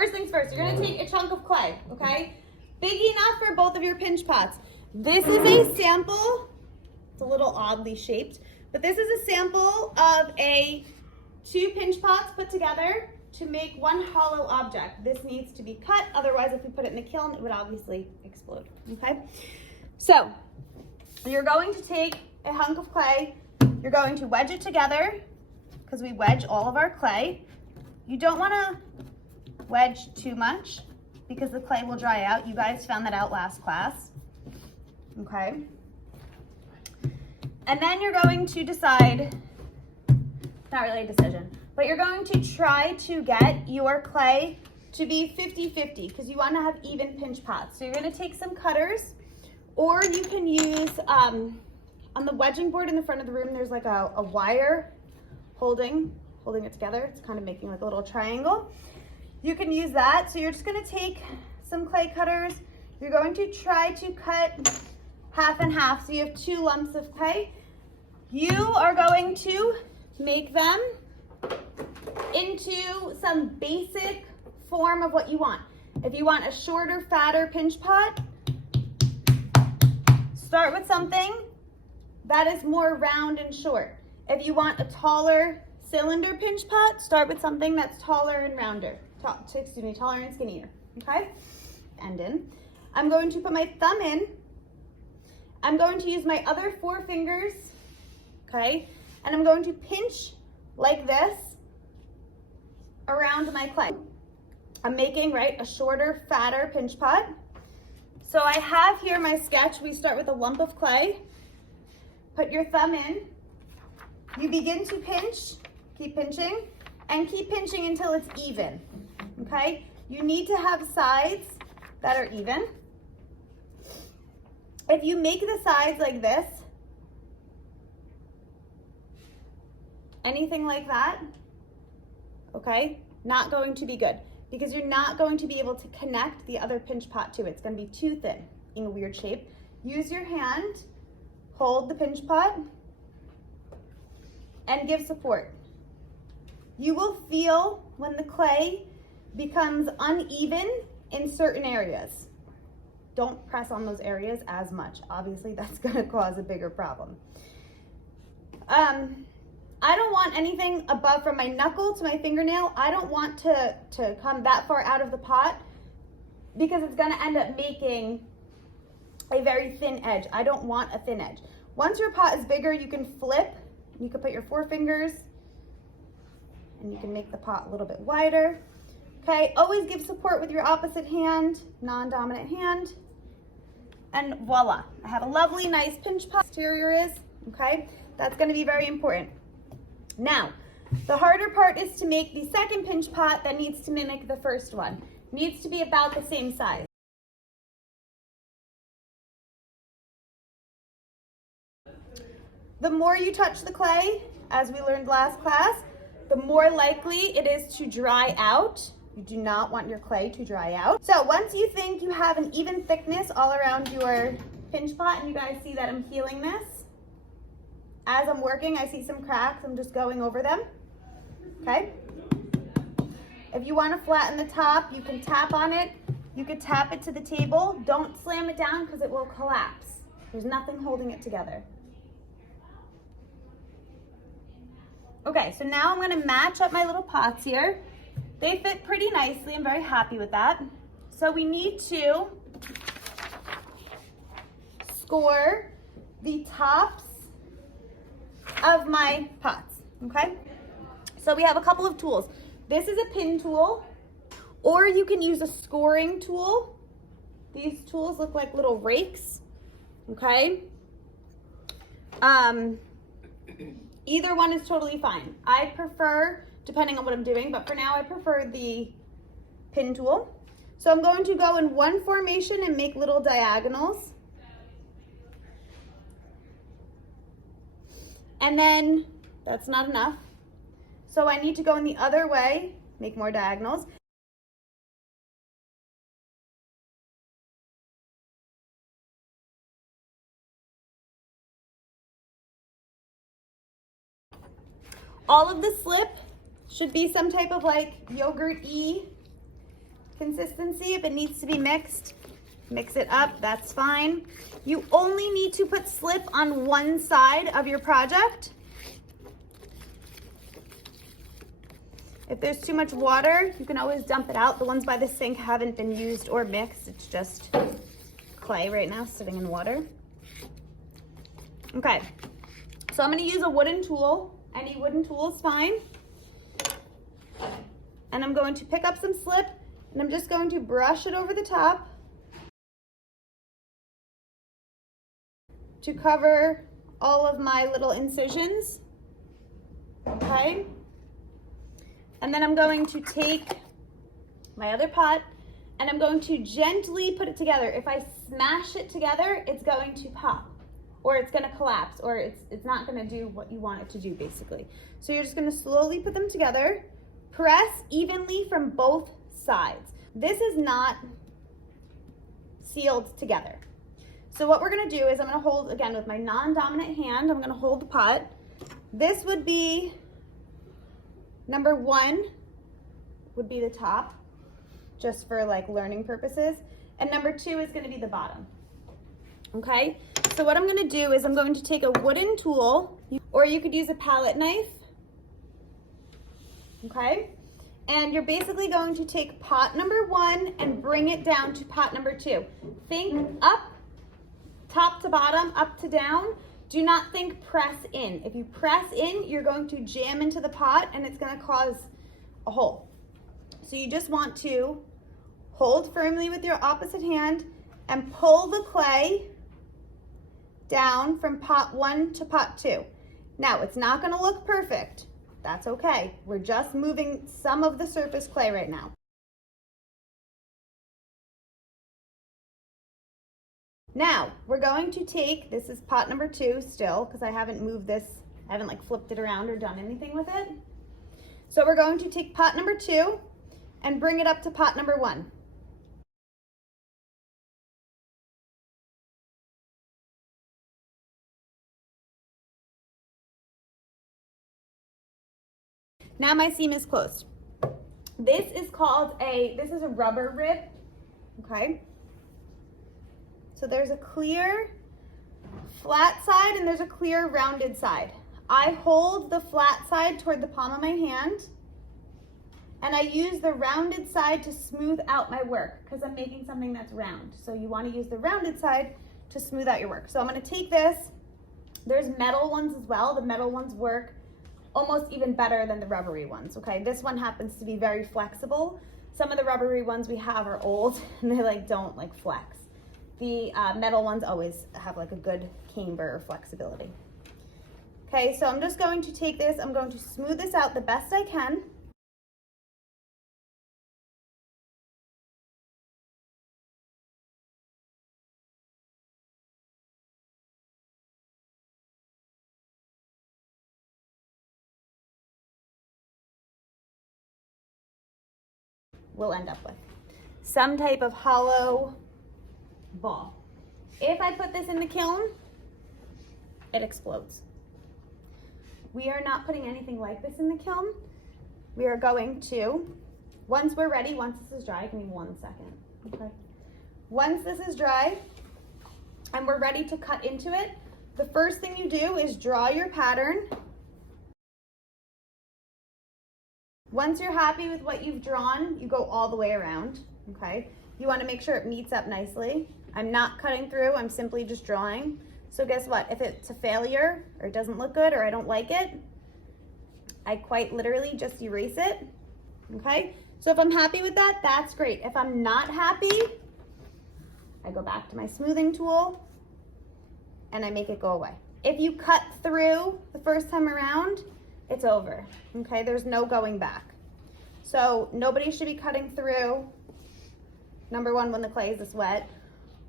First things first, you're gonna take a chunk of clay, okay? Big enough for both of your pinch pots. This is a sample, it's a little oddly shaped, but this is a sample of two pinch pots put together to make one hollow object. This needs to be cut, otherwise if we put it in the kiln, it would obviously explode, okay? So, you're going to take a hunk of clay, you're going to wedge it together, because we wedge all of our clay. You don't wanna wedge too much because the clay will dry out. You guys found that out last class, okay? And then you're going to decide, not really a decision, but you're going to try to get your clay to be 50-50 because you want to have even pinch pots. So you're going to take some cutters, or you can use, on the wedging board in the front of the room, there's like a wire holding it together. It's kind of making like a little triangle. You can use that. So you're just going to take some clay cutters. You're going to try to cut half and half. So you have two lumps of clay. You are going to make them into some basic form of what you want. If you want a shorter, fatter pinch pot, start with something that is more round and short. If you want a taller cylinder pinch pot, start with something that's taller and rounder. Taller and skinnier, okay? End in. I'm going to put my thumb in. I'm going to use my other 4 fingers, okay? And I'm going to pinch like this around my clay. I'm making, right, a shorter, fatter pinch pot. So I have here my sketch. We start with a lump of clay. Put your thumb in. You begin to pinch, keep pinching, and keep pinching until it's even. Okay, you need to have sides that are even. If you make the sides like this, anything like that, okay, not going to be good because you're not going to be able to connect the other pinch pot to it. It's going to be too thin in a weird shape. Use your hand, hold the pinch pot, and give support. You will feel when the clay becomes uneven in certain areas. Don't press on those areas as much. Obviously, that's going to cause a bigger problem. I don't want anything above from my knuckle to my fingernail. I don't want to come that far out of the pot because it's going to end up making a very thin edge. I don't want a thin edge. Once your pot is bigger, you can flip. You can put your 4 fingers and you can make the pot a little bit wider. Okay, always give support with your opposite hand, non-dominant hand. And voila, I have a lovely, nice pinch pot. Exterior is, okay? That's gonna be very important. Now, the harder part is to make the second pinch pot that needs to mimic the first one. Needs to be about the same size. The more you touch the clay, as we learned last class, the more likely it is to dry out. You do not want your clay to dry out. So once you think you have an even thickness all around your pinch pot, and you guys see that I'm healing this, as I'm working, I see some cracks. I'm just going over them, okay? If you want to flatten the top, you can tap on it. You could tap it to the table. Don't slam it down because it will collapse. There's nothing holding it together. Okay, so now I'm going to match up my little pots here. They fit pretty nicely. I'm very happy with that. So we need to score the tops of my pots, okay? So we have a couple of tools. This is a pin tool, or you can use a scoring tool. These tools look like little rakes, okay? Either one is totally fine. I prefer, depending on what I'm doing, but for now I prefer the pin tool. So I'm going to go in one formation and make little diagonals. And then that's not enough. So I need to go in the other way, make more diagonals. All of the slip should be some type of like yogurt-y consistency. If it needs to be mixed, mix it up, that's fine. You only need to put slip on one side of your project. If there's too much water, you can always dump it out. The ones by the sink haven't been used or mixed. It's just clay right now sitting in water. Okay, so I'm gonna use a wooden tool. Any wooden tool is fine. And I'm going to pick up some slip and I'm just going to brush it over the top to cover all of my little incisions, okay? And then I'm going to take my other pot and I'm going to gently put it together. If I smash it together, it's going to pop or it's gonna collapse or it's not gonna do what you want it to do basically. So you're just gonna slowly put them together, press evenly from both sides. This is not sealed together. So what we're gonna do is I'm gonna hold, again, with my non-dominant hand, I'm gonna hold the pot. This would be, number 1 would be the top, just for like learning purposes. And number 2 is gonna be the bottom, okay? So what I'm gonna do is I'm going to take a wooden tool, or you could use a palette knife, okay? And you're basically going to take pot number 1 and bring it down to pot number 2. Think up, top to bottom, up to down. Do not think press in. If you press in, you're going to jam into the pot and it's gonna cause a hole. So you just want to hold firmly with your opposite hand and pull the clay down from pot 1 to pot 2. Now, it's not gonna look perfect. That's okay. We're just moving some of the surface clay right now. Now, we're going to take, this is pot number 2 still, because I haven't moved this, I haven't like flipped it around or done anything with it. So we're going to take pot number 2 and bring it up to pot number 1. Now my seam is closed. This is a rubber rib, okay? So there's a clear flat side and there's a clear rounded side. I hold the flat side toward the palm of my hand and I use the rounded side to smooth out my work because I'm making something that's round. So you want to use the rounded side to smooth out your work. So I'm going to take this. There's metal ones as well. The metal ones work almost even better than the rubbery ones, okay? This one happens to be very flexible. Some of the rubbery ones we have are old and they don't flex. The metal ones always have like a good camber or flexibility. Okay, so I'm just going to take this, I'm going to smooth this out the best I can. We'll end up with some type of hollow ball. If I put this in the kiln, it explodes. We are not putting anything like this in the kiln. We are going to, once we're ready, once this is dry, give me 1 second, okay? Once this is dry and we're ready to cut into it, the first thing you do is draw your pattern. Once you're happy with what you've drawn, you go all the way around, okay? You want to make sure it meets up nicely. I'm not cutting through, I'm simply just drawing. So guess what? If it's a failure or it doesn't look good or I don't like it, I quite literally just erase it, okay? So if I'm happy with that, that's great. If I'm not happy, I go back to my smoothing tool and I make it go away. If you cut through the first time around, it's over, okay? There's no going back. So nobody should be cutting through, number 1, when the clay is this wet.